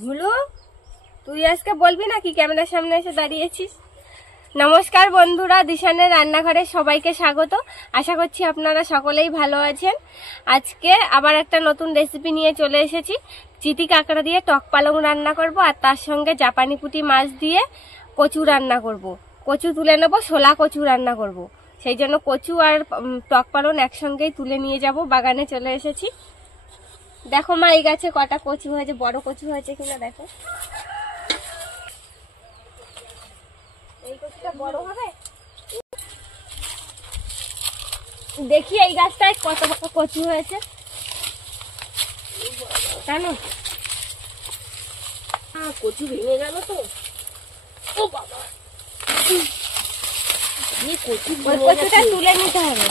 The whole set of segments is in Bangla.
ভুলু, তুই আজকে বলবি নাকি ক্যামেরার সামনে এসে দাঁড়িয়েছিস? নমস্কার বন্ধুরা, দিশানের রান্নাঘরে সবাইকে স্বাগত। আশা করছি আপনারা সকলেই ভালো আছেন। আজকে আবার একটা নতুন রেসিপি নিয়ে চলে এসেছি। চিতি কাঁকড়া দিয়ে টক পালং রান্না করব, আর তার সঙ্গে জাপানি পুঁটি মাছ দিয়ে কচু রান্না করব। কচু তুলে নেব, শোলা কচু রান্না করব। সেই জন্য কচু আর টক পালং একসঙ্গেই তুলে নিয়ে যাব। বাগানে চলে এসেছি। দেখো মা, এই গাছে কটা কচু হয়েছে, বড় কচু হয়েছে কিনা দেখো। এই কচুটা বড় হবে, দেখি এই গাছটায় কত কচু হয়েছে। কেন কচু ভেঙে গেল তো। ও বাবা, কচুটা তুলে নিতে হবে।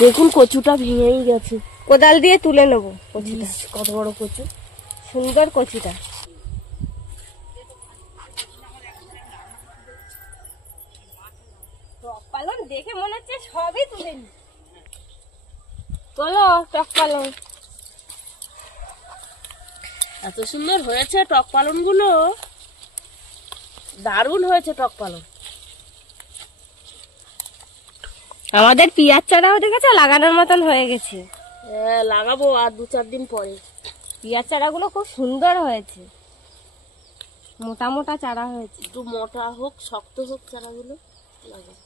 দেখুন কচুটা ভেঙেই গেছে। কোদাল দিয়ে তুলে নেবো কচুটা। কত বড় কচু, সুন্দর কচুটা। টক পালং দেখে মনে হচ্ছে সবই তুলে নি। চলো টক পালং। এত সুন্দর হয়েছে টক পালন গুলো, দারুণ হয়েছে টক পালন। আমাদের পিয়াজ চারাও দেখেছো লাগানোর মতন হয়ে গেছে। হ্যাঁ, লাগাবো আর 2-4 দিন পরে। পিয়াজ চারাগুলো খুব সুন্দর হয়েছে, মোটা মোটা চারা হয়েছে। একটু মোটা হোক, শক্ত হোক চারাগুলো লাগাবো।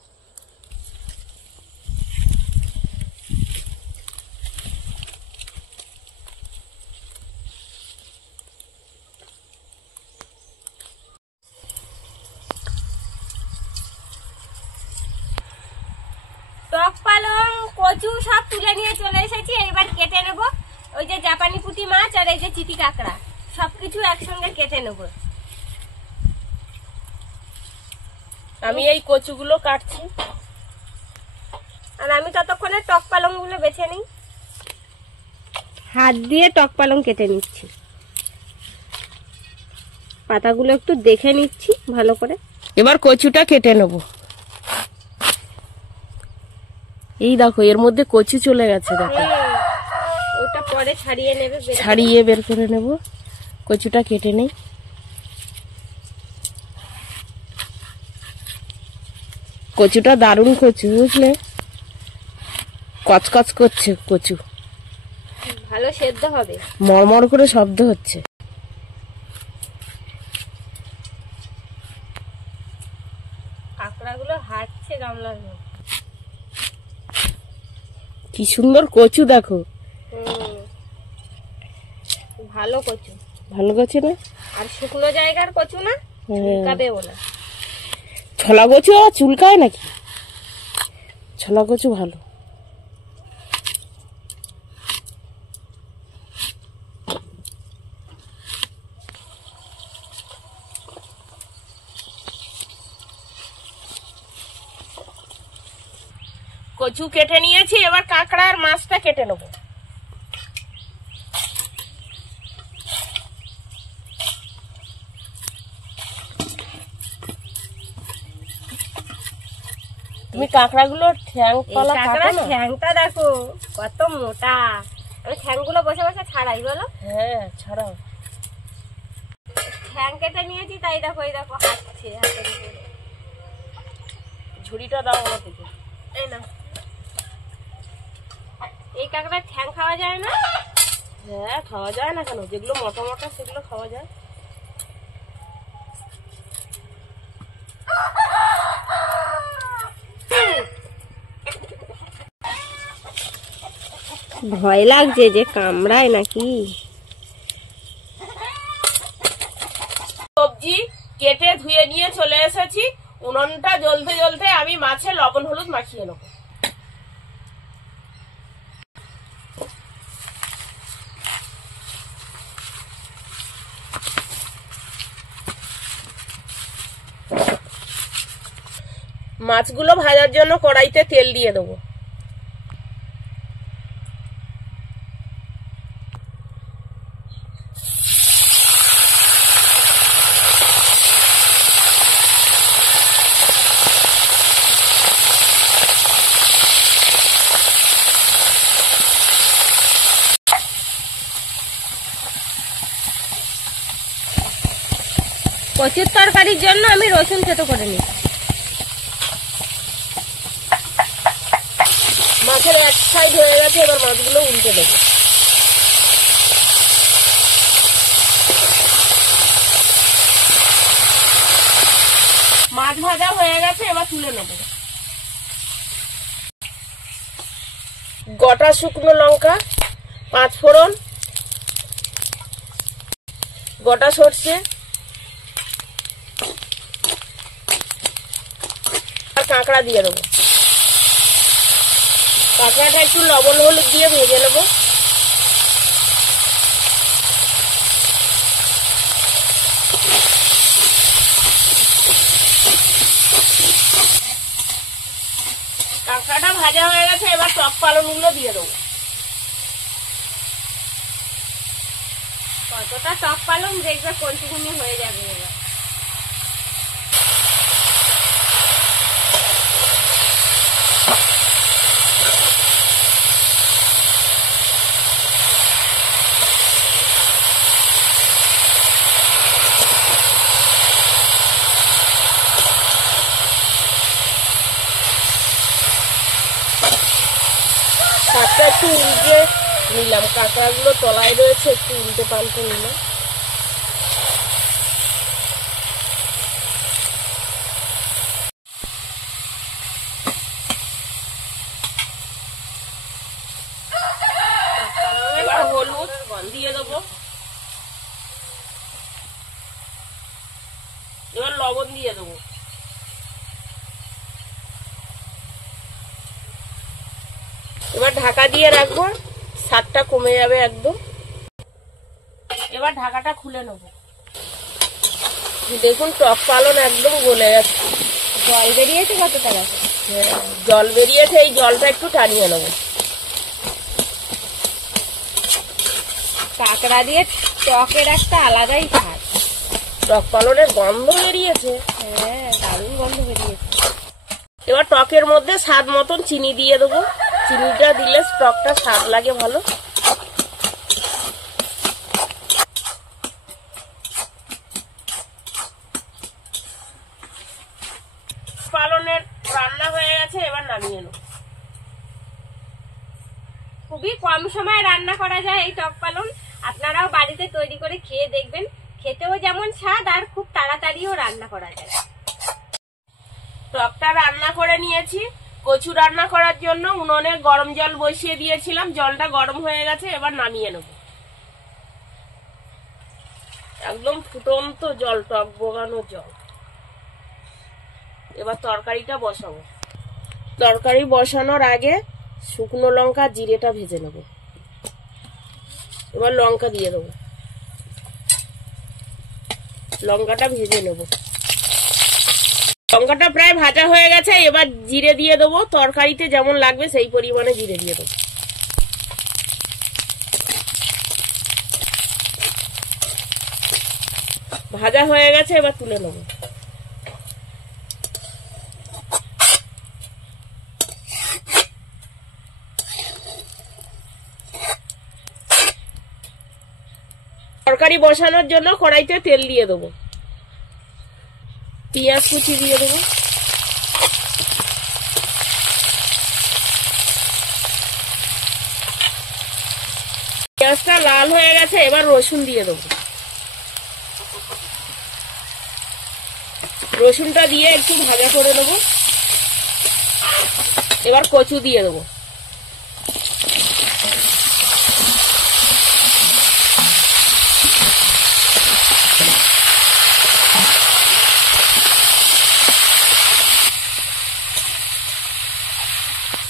টক পালং কচু সব তুলে নিয়ে চলে এসেছি। এবার কেটে নেব। ওই যে জাপানি পুঁটি মাছ আর এই যে চিতি কাঁকড়া সবকিছু একসঙ্গে কেটে নেব। আমি এই কচুগুলো কাটছি, আর আমি ততক্ষণে টক পালং গুলো বেছে নিই। হাত দিয়ে টক পালং কেটে নিচ্ছি। পাতাগুলো একটু দেখে নিচ্ছি ভালো করে। এবার কচুটা কেটে নেব। এই দেখো, এর মধ্যে কচু চলে গেছে। দেখো, ওটা পরে ছাড়িয়ে নেবে, ছাড়িয়ে বের করে নেব। কচুটা কেটে নেই। কচুটা দারুণ কচু, বুঝলে, কচকচ করছে কচু, ভালো সেদ্ধ হবে। মরমর করে শব্দ হচ্ছে। কাঁকড়াগুলো হাঁটছে গামলার মধ্যে। কি সুন্দর কচু দেখো। ভালো কচু, ভালো কচু না? আর শুকনো জায়গার কচু না, চুলকাবেও না। ছলা কচু আর চুলকায় নাকি? ছলা কচু ভালো। কচু কেটে নিয়েছি, এবার কাঁকড়া আর মাছটা কেটে নেবো। তুমি কাঁকড়াগুলো ঠ্যাং পালা কাটো না? ঠ্যাংটা দেখো কত মোটা। আমি ঠ্যাংগুলো বসে বসে ছাড়াই, বলো। হ্যাঁ, ছাড়াও। ঠ্যাং কেটে নিয়েছি, তাই দেখো এই দেখো হাঁটছে হাতের উপরে। ঝুড়িটা দাও আমার দিকে। এই না, এই কাঁকড়ার ঠ্যাং খাওয়া যায় না? হ্যাঁ, খাওয়া যায় না কেন? যেগুলো মোটা মোটা সেগুলো খাওয়া যায়। ভয় লাগছে যে কামড়ায় নাকি। সবজি কেটে ধুয়ে নিয়ে চলে এসেছি। উনুনটা জ্বলতে জ্বলতে আমি মাছে লবণ হলুদ মাখিয়ে নেবো। মাছগুলো ভাজার জন্য কড়াইতে তেল দিয়ে দেবো। কচুর তরকারির জন্য আমি রসুন থেতো করে নিই। মাছের এক সাইড হয়ে গেছে, এবার মাছগুলো উল্টে দেবো। মাছ ভাজা হয়ে গেছে, এবার তুলে নেব। গোটা শুকনো লঙ্কা, 5 ফোড়ন, গোটা সরষে আর কাঁকড়া দিয়ে দেবো। কাঁকড়াটা একটু লবণ হলুদ দিয়ে ভেজে নেব। কাঁকড়াটা ভাজা হয়ে গেছে, এবার টক পালনগুলো দিয়ে দেবো। কতটা টক পালং দেখবে কোনটুকুনি হয়ে যাবে। এবার শাকটা একটু উল্টে নিলাম, কাঁকড়াগুলো তলায় রয়েছে, একটু উল্টে পাল্টে নিলাম। এবার হলুদ দিয়ে দেবো, এবার লবণ দিয়ে দেবো। এবার ঢাকা দিয়ে রাখবো, স্বাদটা কমে যাবে একদম। এবার ঢাকাটা খুলে নেব। দেখুন টক পালন একদম গলে যাচ্ছে। জল বেরিয়েছে কতটা দেখো। জল বেরিয়েছে, এই জলটা একটু টানিয়ে নেব। কাঁকড়া দিয়ে টকের একটা আলাদাই স্বাদ। টক পালনের গন্ধ বেরিয়েছে। হ্যাঁ, দারুণ গন্ধ বেরিয়েছে। এবার টকের মধ্যে স্বাদ মতন চিনি দিয়ে দেবো। চিনিটা দিলে টকটা স্বাদ লাগে ভালো। পালনের রান্না হয়ে গেছে, এবার নামিয়ে নেব। খুবই কম সময়ে রান্না করা যায় এই টক পালন। আপনারাও বাড়িতে তৈরি করে খেয়ে দেখবেন, খেতেও যেমন স্বাদ আর খুব তাড়াতাড়িও রান্না করা যায়। টকটা রান্না করে নিয়েছি। কচু রান্না করার জন্য উনুনে গরম জল বসিয়ে দিয়েছিলাম, জলটা গরম হয়ে গেছে, এবার নামিয়ে নেব। একদম ফুটন্ত জল, টক বোগানো জল। এবার তরকারিটা বসাবো। তরকারি বসানোর আগে শুকনো লঙ্কা জিরেটা ভেজে নেব। এবার লঙ্কা দিয়ে দেবো, লঙ্কাটা ভেজে নেব। লঙ্কাটা প্রায় ভাজা হয়ে গেছে, এবার জিরে দিয়ে দেবো। তরকারিতে যেমন লাগবে সেই পরিমাণে জিরে দিয়ে দেবো। ভাজা হয়ে গেছে, এবার তুলে নেব। তরকারি বসানোর জন্য কড়াইতে তেল দিয়ে দেবো। পেঁয়াজ কুচি দিয়ে দেবো। পেঁয়াজটা লাল হয়ে গেছে, এবার রসুন দিয়ে দেবো। রসুনটা দিয়ে একটু ভাজা করে দেবো। এবার কচু দিয়ে দেবো।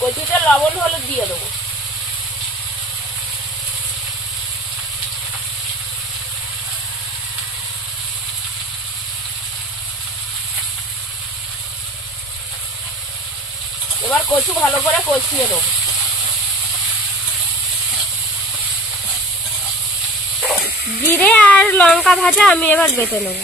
কচুতে লবণ হলুদ দিয়ে দেবো। এবার কচু ভালো করে কষিয়ে দেবো। জিরে আর লঙ্কা ভাজা আমি এবার বেটে নেব।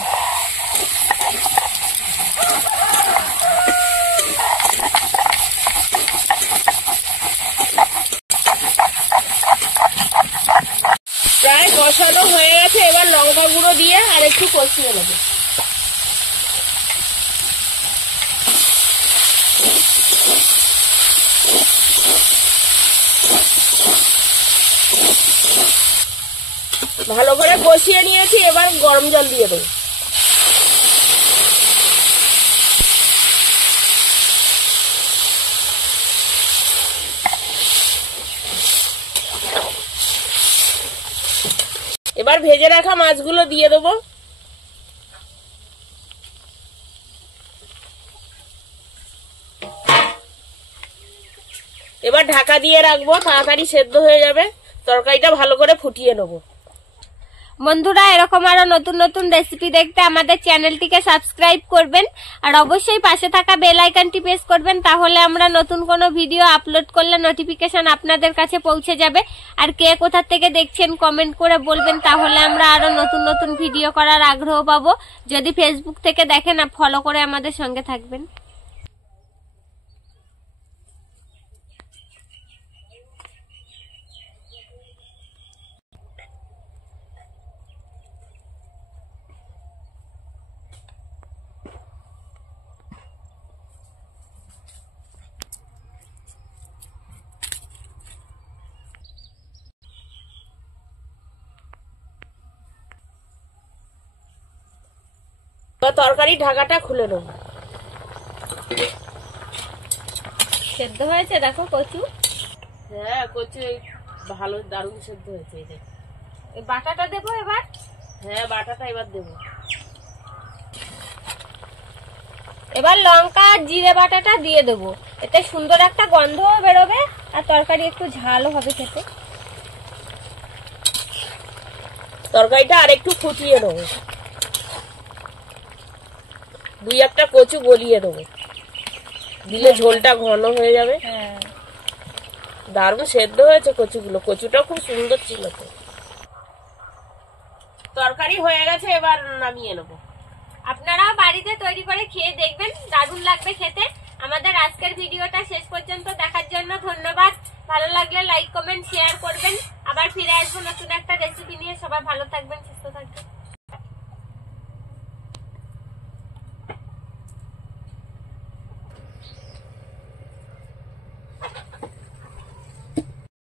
প্রায় কষানো হয়ে গেছে, এবার লঙ্কা গুঁড়ো দিয়ে আর একটু কষিয়ে নেবো। ভালো করে কষিয়ে নিয়েছি, এবার গরম জল দিয়ে দেবো। এবার ভেজে রাখা মাছগুলো দিয়ে দেবো। এবার ঢাকা দিয়ে রাখবো, তাড়াতাড়ি সেদ্ধ হয়ে যাবে। তরকারিটা ভালো করে ফুটিয়ে নেবো। বন্ধুরা, এরকম আরো নতুন নতুন রেসিপি দেখতে আমাদের চ্যানেলটিকে সাবস্ক্রাইব করবেন আর অবশ্যই পাশে থাকা বেল আইকনটি প্রেস করবেন, তাহলে আমরা নতুন কোনো ভিডিও আপলোড করলে নোটিফিকেশন আপনাদের কাছে পৌঁছে যাবে। আর কে কোথা থেকে দেখছেন কমেন্ট করে বলবেন, তাহলে আমরা আরো নতুন নতুন ভিডিও করার আগ্রহ পাবো। যদি ফেসবুক থেকে দেখেন, ফলো করে আমাদের সঙ্গে থাকবেন। তরকারি ঢাকাটা খুলে নেব। সেদ্ধ হয়েছে দেখো কচু। হ্যাঁ, কচু ভালো দারুণ সেদ্ধ হয়েছে। এই বাটাটা দেবো এবার। হ্যাঁ, বাটাটা এবার দেবো। এবার লঙ্কা আর জিরে বাটাটা দিয়ে দেবো, এতে সুন্দর একটা গন্ধও বেরোবে আর তরকারি একটু ঝালও হবে খেতে। তরকারিটা আর একটু ফুটিয়ে নেবো। দুই একটা কচু গলিয়ে দেবো, দিলে ঝোলটা ঘন হয়ে যাবে। দারুণ সেদ্ধ হয়েছে কচুগুলো, কচুটা খুব সুন্দর ছিল তো। তরকারি হয়ে গেছে, এবার নামিয়ে নেবো। আপনারাও বাড়িতে তৈরি করে খেয়ে দেখবেন, দারুণ লাগবে খেতে। আমাদের আজকের ভিডিওটা শেষ পর্যন্ত দেখার জন্য ধন্যবাদ। ভালো লাগলে লাইক কমেন্ট শেয়ার করবেন। আবার ফিরে আসবো নতুন একটা রেসিপি নিয়ে। সবাই ভালো থাকবেন।